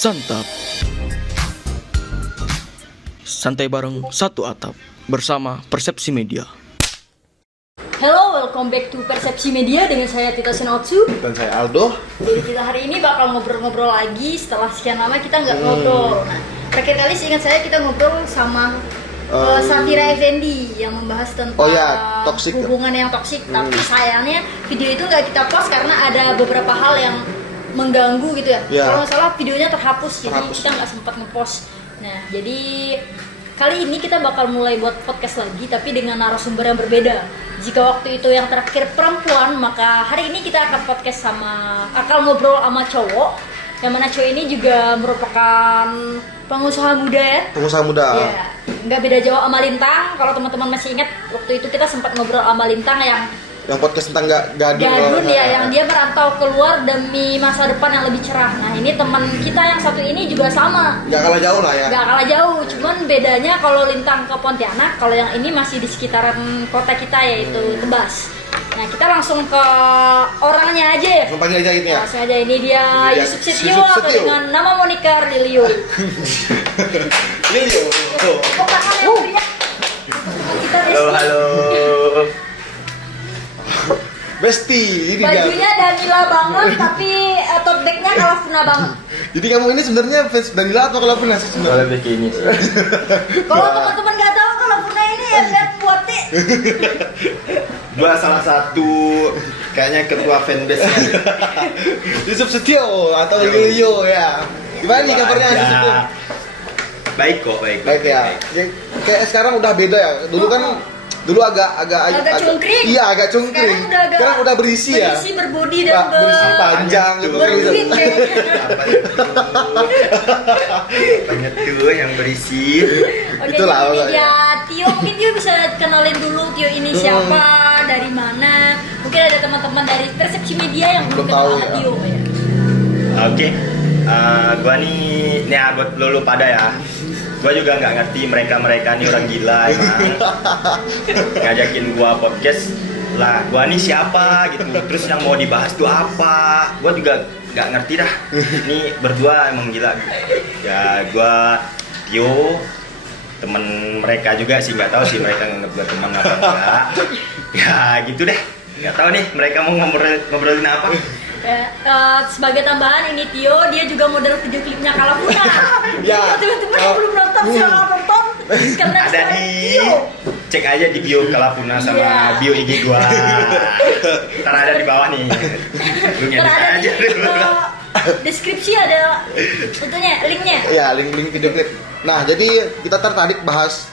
Santap. Santai bareng satu atap bersama Persepsi Media. Hello, welcome back to Persepsi Media dengan saya Tita Sinotsu. Dan saya Aldo. Jadi kita hari ini bakal ngobrol-ngobrol lagi setelah sekian lama kita nggak ngobrol. Nah, terakhir kali seingat saya kita ngobrol sama Safira Effendi yang membahas tentang toxic. hubungan yang toksik. Tapi sayangnya video itu nggak kita post karena ada beberapa hal yang mengganggu gitu ya. Kalau nggak salah videonya terhapus, jadi kita nggak sempat ngepost. Nah, jadi kali ini kita bakal mulai buat podcast lagi tapi dengan narasumber yang berbeda. Jika waktu itu yang terakhir perempuan, maka hari ini kita akan podcast akan ngobrol sama cowok. Yang mana cowok ini juga merupakan pengusaha muda ya. Pengusaha muda. Iya, nggak beda jauh sama Lintang. Kalau teman-teman masih ingat, waktu itu kita sempat ngobrol sama Lintang yang podcast tentang gadun ya, yang dia merantau keluar demi masa depan yang lebih cerah. Nah, ini teman kita yang satu ini juga sama. Nggak kalah jauh lah ya. Nggak kalah jauh, cuman bedanya kalau Lintang ke Pontianak, kalau yang ini masih di sekitaran kota kita yaitu Tebas. Nah, kita langsung ke orangnya aja ya. Langsung panggil aja gitu ya. Langsung aja, ini dia Yusuf Setio atau dengan nama Monica Lilio. Lilio. Halo. Besti, ini bajunya Danila banget tapi tote bag-nya Kalafuna banget. Jadi kamu ini sebenarnya fans Danila atau Kalafuna sih sebenarnya? Lebih ke ini sih. Kalau teman-teman nggak tahu Kalafuna ini ya lihat buatnya. Gua salah satu kayaknya ketua fanbase-nya. Yusuf Setio atau Lilio ya. Gimana nih kabarnya Yusuf Setio? Baik kok, baik. Baik ya. Kayak sekarang udah beda ya. Dulu agak cungkring. Iya, agak cungkring. Sekarang udah berisi ya. Berisi, berbodi dan berisi panjang gitu. berduit ya. Banyak tuh yang berisi. Oke, Itulah, ini dia Tio. Mungkin Tio bisa kenalin dulu Tio ini siapa, dari mana. Mungkin ada teman-teman dari Persepsi Media yang belum kenal ya. Tio ya. Oke. Gua nih buat lu pada ya. Gua juga nggak ngerti mereka nih orang gila emang. Ngajakin gua podcast lah, gua nih siapa gitu. Terus yang mau dibahas tuh apa? Gua juga nggak ngerti dah. Ini berdua emang gila. Ya gua Tio, temen mereka juga sih, nggak tahu sih mereka nganggap gua teman apa enggak. Ya gitu deh. Nggak tahu nih mereka mau ngobrolin apa. Sebagai tambahan ini Tio, dia juga model video klipnya Kalafuna. Ya. Teman-teman yang belum nonton silahkan nonton karena Ada di cek aja di bio Kalafuna sama bio IG gua. Ntar ada di bawah nih. Lu ngedit ada aja di dulu. deskripsi ada tentunya linknya. Ya, link video klip. Nah, jadi kita tertarik bahas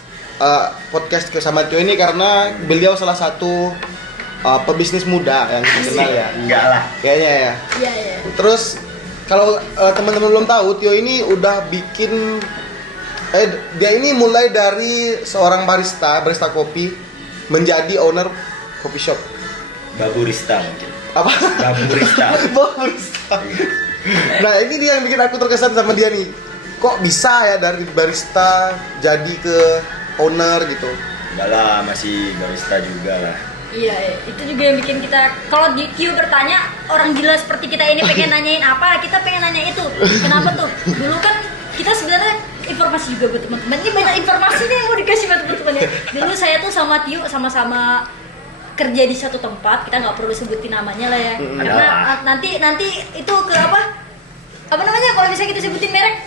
podcast sama Tio ini karena beliau salah satu pebisnis muda yang kita kenal ya. Enggak lah. Kayaknya ya. Iya. Terus kalau teman-teman belum tahu, Tio ini udah bikin dia ini mulai dari seorang barista kopi menjadi owner coffee shop. Baburista mungkin. Apa? Baburista. Barista. Nah, ini dia yang bikin aku terkesan sama dia nih. Kok bisa ya dari barista jadi ke owner gitu? Enggak lah, masih barista juga lah. Iya, itu juga yang bikin kita, kalau di Tio bertanya orang gila seperti kita ini pengen nanyain apa, kita pengen nanya itu. Kenapa tuh? Dulu kan kita sebenarnya informasi juga buat teman-teman. Ini banyak informasi nih yang mau dikasih buat teman-teman. Dulu saya tuh sama Tio sama-sama kerja di satu tempat, kita nggak perlu sebutin namanya lah ya. Karena nanti itu ke apa namanya kalau bisa kita sebutin merek?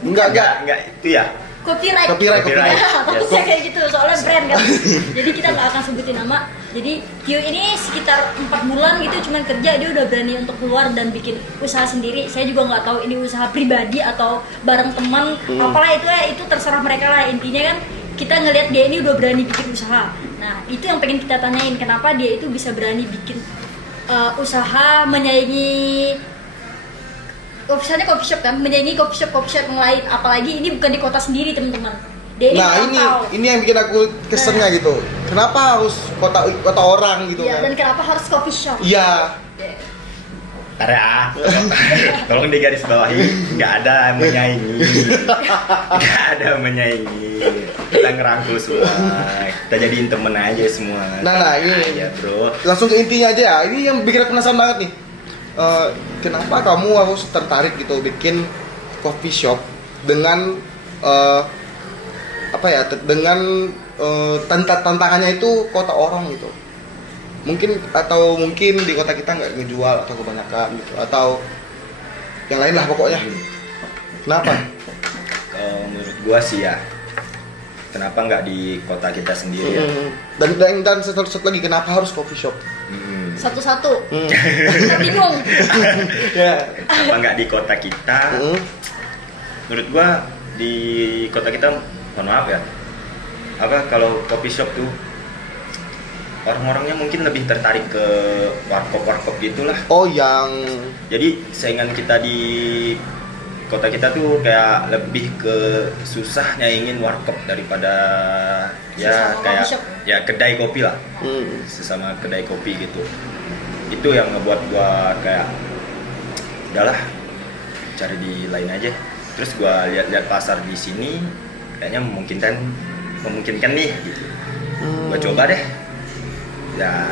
Enggak itu ya. Copyright. Takutnya kayak gitu, soalnya brand kan. Jadi kita nggak akan sebutin nama. Jadi Tio ini sekitar 4 bulan gitu cuman kerja, dia udah berani untuk keluar dan bikin usaha sendiri. Saya juga nggak tahu ini usaha pribadi atau bareng teman. Apalah itu terserah mereka lah. Intinya kan kita ngelihat dia ini udah berani bikin usaha. Nah, itu yang pengen kita tanyain, kenapa dia itu bisa berani bikin usaha menyaingi coffee shop kan, menyaingi coffee shop yang lain, apalagi ini bukan di kota sendiri teman-teman. Ini yang bikin aku kesennya gitu. Kenapa harus kota orang gitu ya, kan? Dan kenapa harus coffee shop? Iya. Ntar ya, tolong digaris bawahi, nggak ada menyaingi, kita ngerangkul semua, kita jadiin temen aja semua. Nah ini ya bro. Langsung ke intinya aja ya, ini yang bikin aku penasaran banget nih. kenapa kamu harus tertarik gitu bikin coffee shop dengan dengan tantangannya itu kota orang gitu. Mungkin di kota kita nggak ngejual atau kebanyakan gitu, atau yang lain lah pokoknya. Kenapa? Kalau menurut gua sih ya, kenapa nggak di kota kita sendiri ya? Dan satu lagi, kenapa harus coffee shop? Satu-satu. Kita bingung. Ya. Kenapa nggak di kota kita? Menurut gua di kota kita, mohon maaf ya, kalau coffee shop tuh orang-orangnya mungkin lebih tertarik ke warkop gitulah. Oh, yang jadi saingan kita di kota kita tuh kayak lebih ke susah nyaingin warkop daripada ya Sesama kayak coffee shop. ya kedai kopi lah, sesama kedai kopi gitu. Itu yang ngebuat gua kayak udahlah cari di lain aja. Terus gua lihat pasar di sini kayaknya memungkinkan nih gitu. Gua coba deh. Ya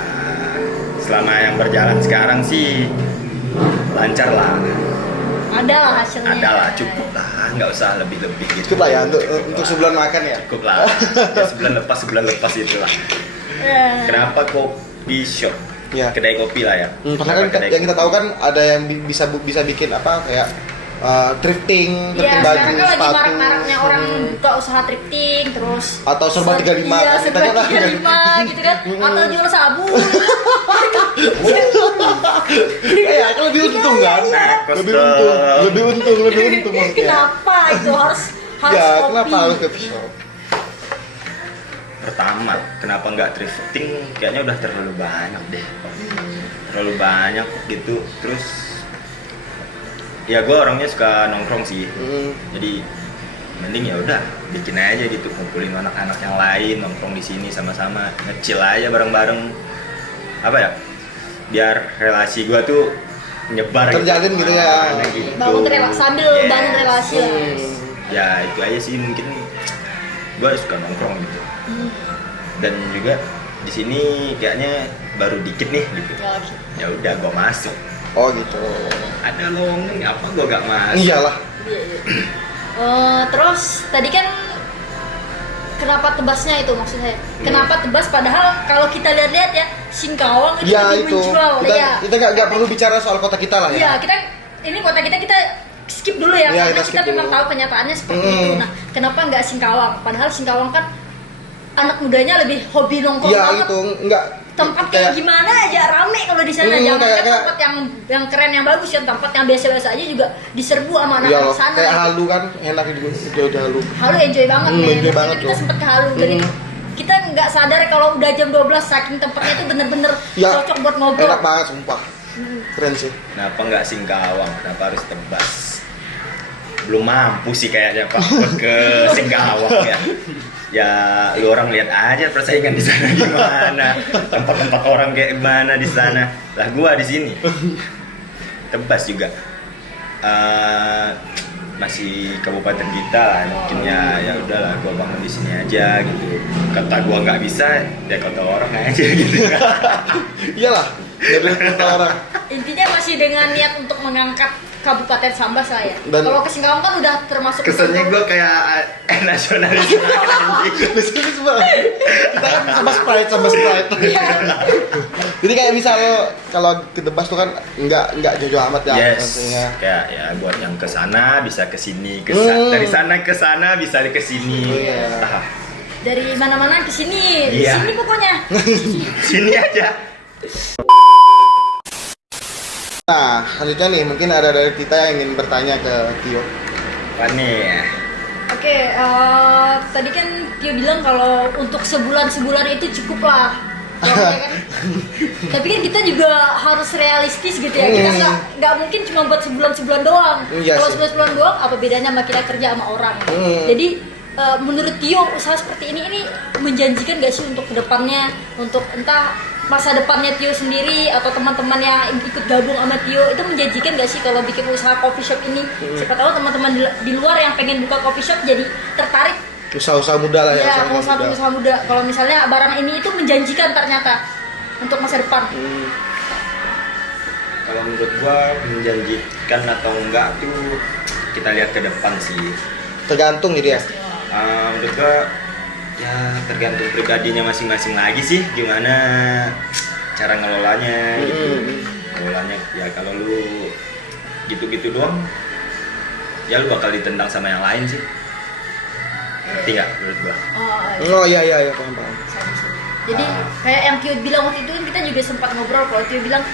selama yang berjalan sekarang sih lancar lah. Ada lah hasilnya. Ada lah, cukup lah, nggak usah lebih-lebih gitu. cukup lah ya untuk sebulan makan ya. Cukup lah. Ya, sebulan lepas itulah. Kenapa kopi shop? Ya. Kedai kopi lah ya. Karena kan yang kita tahu kan ada yang bisa bikin apa kayak thrifting Iya, baju, sekarang kan lagi sepatu. marak-maraknya orang buka usaha thrifting, terus Atau serba 35, iya, kan, serba kita kan 35 gitu kan, atau jual sabun. Ya kan lebih untung kan? Nah, Lebih untung maksudnya. Kenapa itu harus Ya, kopi? kenapa harus coffee shop? Pertama, kenapa nggak thrifting? Kayaknya udah terlalu banyak deh. Terlalu banyak gitu. Terus ya gue orangnya suka nongkrong sih. Jadi mending ya udah bikin aja gitu, kumpulin anak-anak yang lain nongkrong di sini sama-sama, ngecil aja bareng-bareng. Apa ya? Biar relasi gue tuh nyebar Terjalin gitu ya. Gitu. Sambil bangun relasi lah. Ya itu aja sih, mungkin gue suka nongkrong gitu. Dan juga di sini kayaknya baru dikit nih gitu. Ya udah gue masuk. Oh gitu. Ada lowongan apa gue gak masuk? Iyalah. Terus tadi kan kenapa tebasnya itu maksud saya? Kenapa tebas padahal kalau kita lihat-lihat ya Singkawang itu Ya lebih itu. menjual Kita nggak perlu bicara soal kota kita lah Iya, ya. ini kota kita skip dulu ya, Iya, karena kita kita skip memang dulu. tahu kenyataannya seperti itu. Nah, kenapa nggak Singkawang? Padahal Singkawang kan anak mudanya lebih hobi nongkrong Iya banget. itu nggak. Tempat kayak gimana aja rame kalau di sana. Jangan kayak- tempat yang keren yang bagus ya, tempat yang biasa-biasa aja juga diserbu sama Iya anak-anak sana. kayak Halu kan enak juga itu Halu. Halu enjoy banget men. Enjoy Waktu banget itu kita loh. sempet ke Halu dan itu kita nggak sadar kalau udah jam 12 saking tempatnya itu bener-bener Ya, cocok buat ngobrol. Enak banget sumpah. Keren sih. Kenapa nggak Singkawang? Kenapa harus Tebas? Belum mampu sih kayaknya Pak buat ke Singkawang ya. Ya lu orang lihat aja persaingan di sana gimana, tempat-tempat orang kayak gimana di sana. Lah gua di sini Tebas juga masih kabupaten kita lah, mungkin ya udahlah gua bangun di sini aja gitu. Kata gua nggak bisa, ya kata orang aja gitu. Iyalah. Dari kota orang. Intinya masih dengan niat untuk mengangkat Kabupaten Sambas lah ya. Dan- Kalau ke Singkawang kan udah termasuk Kesannya gua kayak nasionalis anjing. Di sini semua. Kita kan sama Sprite. Jadi kayak misal kalau ke Tebas tuh kan nggak jauh amat ya. Yes, maksudnya. kayak ya buat yang ke sana bisa ke sini, dari sana ke sana bisa ke sini. Iya. dari mana-mana ke sini. Iya. Sini pokoknya. Sini aja. Nah, selanjutnya nih mungkin ada dari kita yang ingin bertanya ke Tio. Apa nih? Oke, tadi kan Tio bilang kalau untuk sebulan itu cukup lah. Ya kan? Tapi kan kita juga harus realistis gitu ya. Kita nggak mungkin cuma buat sebulan doang. Iya Kalau sih. sebulan doang, apa bedanya sama kita kerja sama orang? Jadi menurut Tio usaha seperti ini menjanjikan gak sih untuk kedepannya, untuk entah masa depannya Tio sendiri atau teman-teman yang ikut gabung sama Tio itu menjanjikan gak sih kalau bikin usaha coffee shop ini? Siapa tahu teman-teman di luar yang pengen buka coffee shop jadi tertarik. Usaha-usaha muda lah ya. Ya, usaha muda. Kalau misalnya barang ini itu menjanjikan ternyata untuk masa depan. Kalau menurut gua menjanjikan atau enggak tuh kita lihat ke depan sih. Tergantung jadi ya. Menurut gua ya tergantung pribadinya masing-masing lagi sih gimana cara ngelolanya gitu. Ngelolanya ya kalau lu gitu-gitu doang ya lu bakal ditendang sama yang lain sih. Ngerti nggak menurut gua? Oh iya paham. Jadi kayak yang Tio bilang waktu itu kan kita juga sempat ngobrol, kalau Tio bilang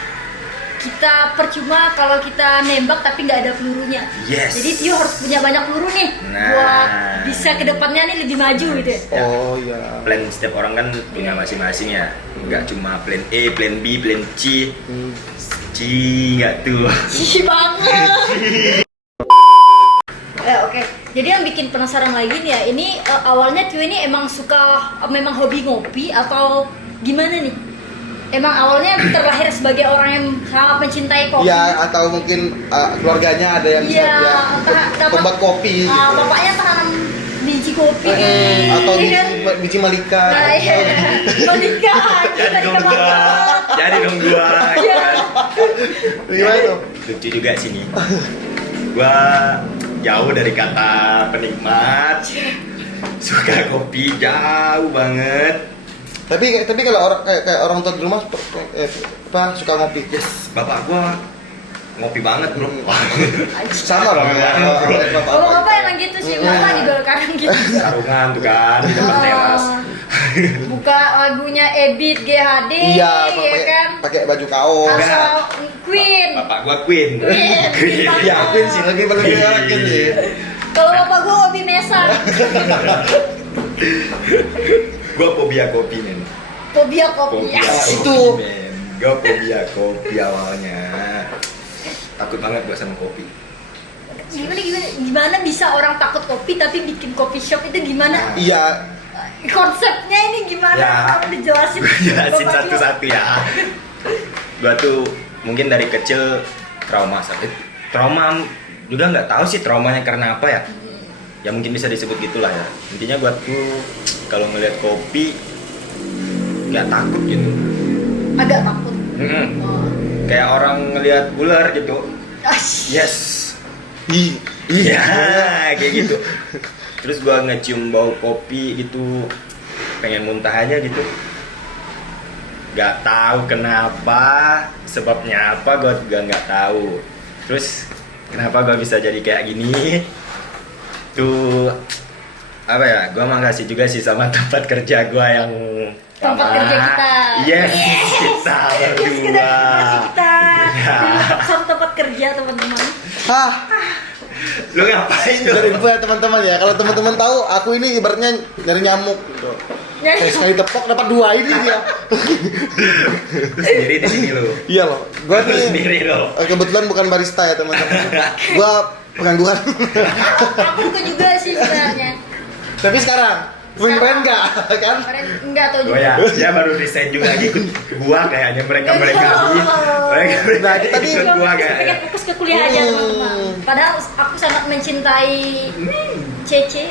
kita percuma kalau kita nembak tapi nggak ada pelurunya. Yes. Jadi Tio harus punya banyak peluru nih buat bisa kedepannya nih lebih maju gitu ya. Oh iya. Plan setiap orang kan punya masing-masing ya. Nggak cuma plan A, plan B, plan C. C nggak tuh. Ih banget. Oke. Jadi yang bikin penasaran lagi nih ya, ini awalnya Tio ini emang memang hobi ngopi atau gimana nih? Emang awalnya terlahir sebagai orang yang sangat mencintai kopi? Ya, atau mungkin keluarganya ada yang pembuat kopi. Bapaknya tanam biji kopi atau kan? biji Malika. Nah, iya. Malika. Jadi dong gua. Gimana tuh? Lucu juga sini. Gua jauh dari kata penikmat, suka kopi jauh banget. Tapi kalau orang kayak orang tua di rumah suka ngopi. Yes, bapak gua ngopi banget bro. Sama bang. Kalau apa yang gitu sih, bapak juga kadang gitu. Sarungan tuh kan di depan teras. Buka lagunya Ebit GHD, Iya, ya kan? pakai baju kaos. Asal Queen. Bapak gua Queen. Ya, Queen sih lebih Queen sih. Kalau bapak gua hobi mesan. Gua fobia kopi men. Fobia kopi. Fobia kopi, Itu. men. Gua fobia kopi awalnya. Takut banget gua sama kopi. Gimana bisa orang takut kopi tapi bikin coffee shop itu gimana? Iya. Konsepnya ini gimana? Ya. Kamu dijelasin. Jelasin Bapak Tio. satu-satu ya. Gua tuh mungkin dari kecil trauma juga nggak tahu sih traumanya karena apa ya. Ya mungkin bisa disebut gitulah ya. Intinya gua tuh kalau ngeliat kopi nggak takut gitu. Agak takut. Oh. Kayak orang ngeliat ular gitu. Yes. Iya, kayak gitu. Terus gua ngecium bau kopi gitu, pengen muntah aja gitu. Gak tahu kenapa, sebabnya apa gua juga nggak tahu. Terus kenapa gua bisa jadi kayak gini? Tuh apa ya? Gua makasih juga sih sama tempat kerja gua yang Tempat kerja kita. Yes, kita berdua. Kita di satu tempat kerja teman-teman. Hah. Lu ngapain tuh? Dari gue teman-teman ya. Kalau teman-teman tahu, aku ini ibaratnya nyari nyamuk gitu. Kayak sekali tepok dapat 2 ini dia. Lu sendiri di sini lu. Iya loh. Gua Lu sendiri lo. kebetulan bukan barista ya teman-teman. Gua pengangguran. Aku juga sih sebenarnya. Tapi sekarang keren enggak kan? Kemarin enggak tahu Oh juga. ya, dia baru resign juga ikut gua kayaknya mereka ini. Nah, kita nih ikut gua Pengen kayaknya. fokus ke kuliah aja teman-teman. Padahal aku sangat mencintai Cece.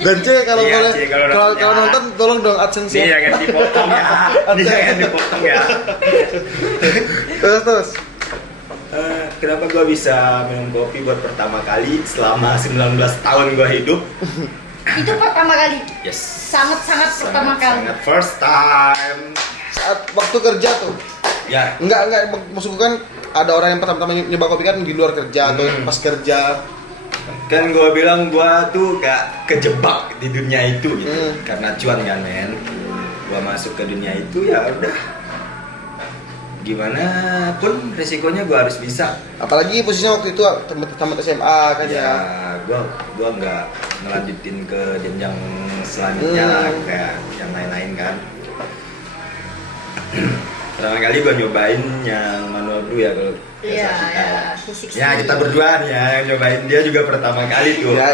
dan C kalau Iya, boleh C, kalau kalau ya. nonton tolong dong AdSense Ini ya. jangan dipotong ya. Ini jangan dipotong ya. Terus. Kenapa gua bisa minum kopi buat pertama kali selama 19 tahun gua hidup? Itu pertama kali. Yes. Sangat pertama kali. Sangat first time. Saat waktu kerja tuh. Ya, Enggak maksudku kan ada orang yang pertama-tama nyoba kopi kan di luar kerja atau pas kerja. kan gua bilang gua tuh gak kejebak di dunia itu gitu. Karena cuan kan men. Gua masuk ke dunia itu ya udah. Gimana pun resikonya gua harus bisa. Apalagi posisinya waktu itu tamat SMA kan ya. Gua nggak ngelanjutin ke jenjang selanjutnya lah, kayak yang lain-lain kan. Pertama kali gua nyobain yang manual brew ya kalau Iya, biasa kita. ya, fisik Ya kita berdua nih ya yang nyobain, dia juga pertama kali tuh. Ya.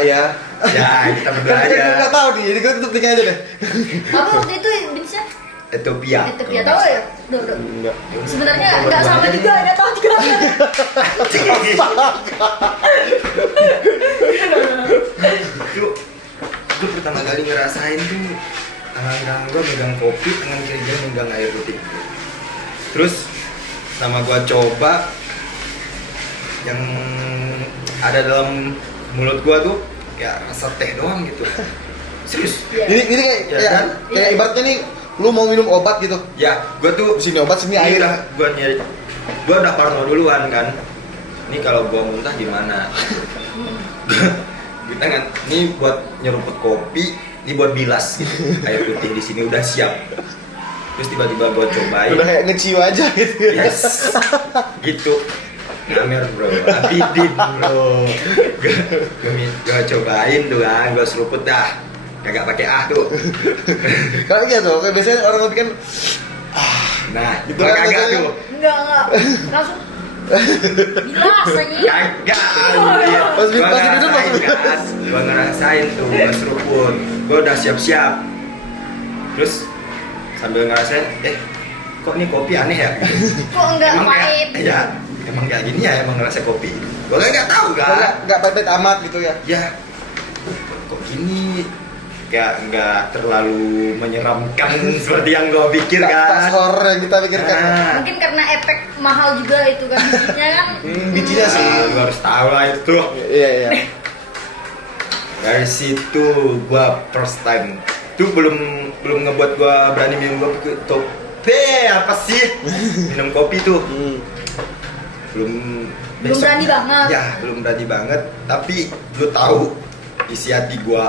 Ya kita berdua Kan aja. kita nggak tahu nih, jadi kita tutup aja deh. Apa waktu itu jenisnya? Ethiopia. Ethiopia tahu ya? Duh. Enggak. Sebenarnya enggak sama juga, enggak tahu juga. Itu pertama kali ngerasain tuh tangan kanan gue megang kopi, tangan kiri gue megang air putih. Terus selama gua coba yang ada dalam mulut gua tuh ya rasa teh doang gitu. Serius. Ini kayak Ya, kayak, kan? kayak ibaratnya nih lu mau minum obat gitu. Ya, gua tuh Sini obat, sini ini air. udah gua nyari. Gua udah parno duluan kan. Ini kalau gua muntah gimana? Kita kan ini buat nyeruput kopi, ini buat bilas gitu. Air putih di sini udah siap. Terus tiba-tiba gua cobain. Udah kayak ngeciu aja gitu. Yes. Gitu. Ngamer bro, abidin bro. Gue cobain tuh kan, gue seruput dah. Kagak pakai tuh. Kalau gitu, kayak biasanya orang kopi kan Nah, Gitu gue kan kagak biasanya. tuh. Enggak. Langsung bilas anjing. Kagak. Pas minum pas Gue ngerasain tuh, gue seruput. Gue udah siap-siap. Terus sambil ngerasain, kok ini kopi aneh ya? Kok enggak Emang pahit? Emang kayak gini ya, emang ngerasa kopi. Gue nggak tahu kan. enggak pahit amat gitu ya. Ya, kok gini kayak nggak terlalu menyeramkan seperti yang gue pikir Tak kan. horor yang kita pikirkan. Nah, Mungkin karena efek mahal juga itu kan bijinya kan. Bijinya sih. lu harus tahu lah itu. Iya, iya. Dari situ gue first time itu belum ngebuat gue berani minum kopi tuh. Apa sih minum kopi tuh? Belum Berani banget. Ya, belum berani banget. Tapi lu tahu isi hati gue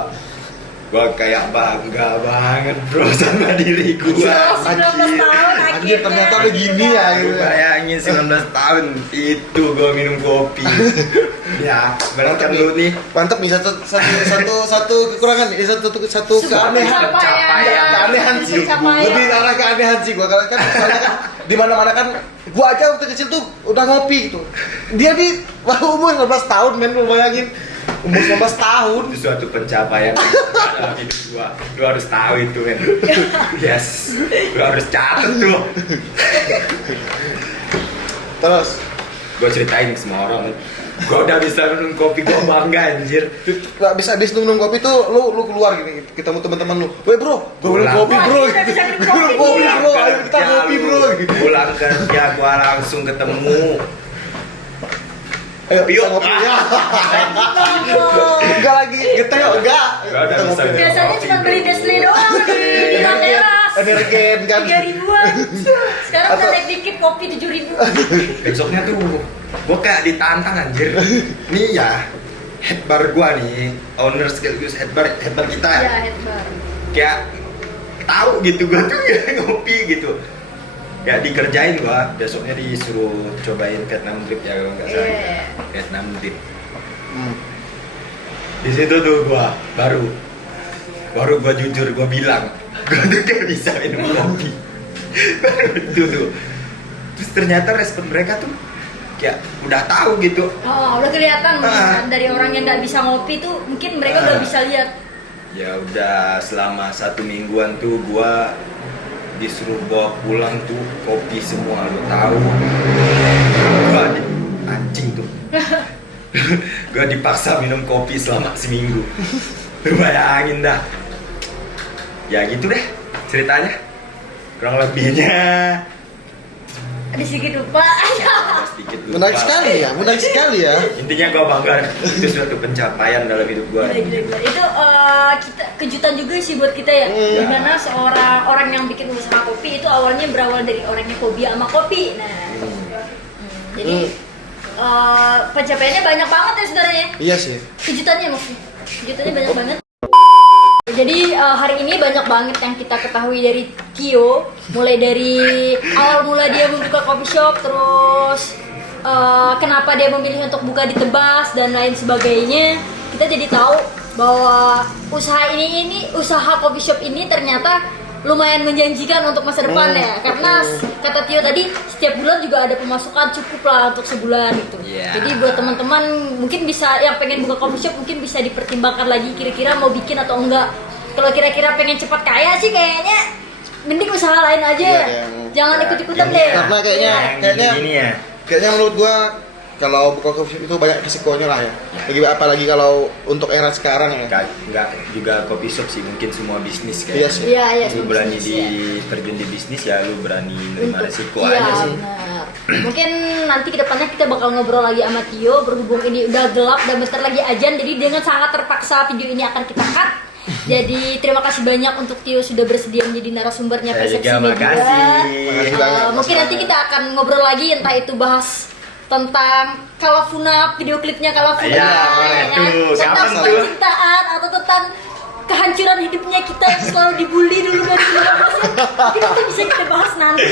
kayak bangga banget bro sama diri gue. 19 tahun Anjir, akhirnya. ternyata begini ya gitu. Bayangin 19 tahun itu gue minum kopi. Ya, berangkat dulu nih. Mantap nih satu kekurangan nih, satu keanehan. Keanehan sih. Pencapaian. Lebih arah keanehan sih gua kalau kan soalnya kan di mana-mana kan gua aja waktu kecil tuh udah ngopi gitu. Dia di umur 19 tahun men, lu bayangin. Umur 19 tahun. Itu suatu pencapaian dalam hidup gua. Lu harus tahu itu men. Yes, lu harus catat tuh. Terus Gua ceritain ke semua orang. Gua udah bisa minum kopi, gua bangga anjir. nggak bisa habis minum kopi tuh lu keluar gini ketemu teman-teman lu. Weh bro, gua minum Pulang. kopi bro. Wah, kita bisa minum Gua minum kopi. kopi bro, ayo kita kopi bro. Pulang kerja gua langsung ketemu. Ayo Kopi kita yuk. ngopi ya. Oh. Enggak lagi, geteo enggak. Gua udah Kita bisa ngopi. Biasanya cuma beli Nestle doang di teras. Energen kan. 3.000-an. Sekarang udah Atau- naik dikit kopi 7.000. Besoknya tuh gua kayak ditantang anjir. Nih ya, head bar gua nih, owner sekaligus head bar kita ya. Ya, headbar. Kayak tahu gitu gua tuh ya ngopi gitu. Ya dikerjain gua, besoknya disuruh cobain Vietnam drip ya kalau nggak salah. Iya. Vietnam drip. Hmm. Di situ tuh gua baru gua jujur gua bilang gua tuh gak bisa minum kopi. Baru itu tuh. Terus ternyata respon mereka tuh kayak udah tahu gitu. Oh, udah kelihatan mungkin Ah. kan dari orang yang nggak bisa ngopi tuh mungkin mereka udah bisa lihat. Ya udah selama 1 mingguan tuh gua disuruh bawa pulang tuh kopi semua lu tahu. Gua anjing tuh. Gua dipaksa minum kopi selama seminggu. Lu bayangin dah. Ya gitu deh ceritanya. Kurang lebihnya Ada sedikit lupa. sedikit lupa. Menarik sekali ya, menarik sekali ya. Intinya gua bangga itu suatu pencapaian dalam hidup gua. Gila. Itu kita kejutan juga sih buat kita ya. Dimana seorang orang yang bikin usaha kopi itu awalnya berawal dari orangnya fobia sama kopi. Nah, jadi pencapaiannya banyak banget ya sebenarnya. Iya sih. Kejutannya maksudnya. Kejutannya banyak banget. Jadi hari ini banyak banget yang kita ketahui dari Kyo, mulai dari awal mula dia membuka coffee shop, terus kenapa dia memilih untuk buka di Tebas dan lain sebagainya. Kita jadi tahu bahwa usaha coffee shop ini ternyata lumayan menjanjikan untuk masa depan ya, karena kata Tio tadi setiap bulan juga ada pemasukan cukup lah untuk sebulan gitu. Yeah. Jadi buat teman-teman mungkin bisa yang pengen buka coffee shop mungkin bisa dipertimbangkan lagi kira-kira mau bikin atau enggak. Kalau kira-kira pengen cepat kaya sih kayaknya mending usaha lain aja. Iya, Jangan ikut-ikutan Gini deh. ya. Karena kayaknya Gini ya. kayaknya menurut gua kalau buka coffee shop itu banyak resikonya lah ya. Apalagi kalau untuk era sekarang ya. Enggak juga coffee shop sih, mungkin semua bisnis kan. Iya sih. Iya, Lu berani bisnis, ya. terjun di bisnis ya lu berani menerima resiko Iya, aja sih. benar. Mungkin nanti kedepannya kita bakal ngobrol lagi sama Tio. Berhubung ini udah gelap dan bentar lagi ajan, jadi dengan sangat terpaksa video ini akan kita cut. Jadi terima kasih banyak untuk Tio sudah bersedia menjadi narasumbernya Saya Persepsi juga Media. makasih. Makasih banyak, Mungkin nanti kita akan ngobrol lagi, entah itu bahas tentang Kalafuna, video klipnya Kalafuna, Iya, boleh tuh. tentang Kapan tuh? percintaan atau tentang kehancuran hidupnya kita yang selalu dibully dulu dari 2015. Mungkin itu bisa kita bahas nanti.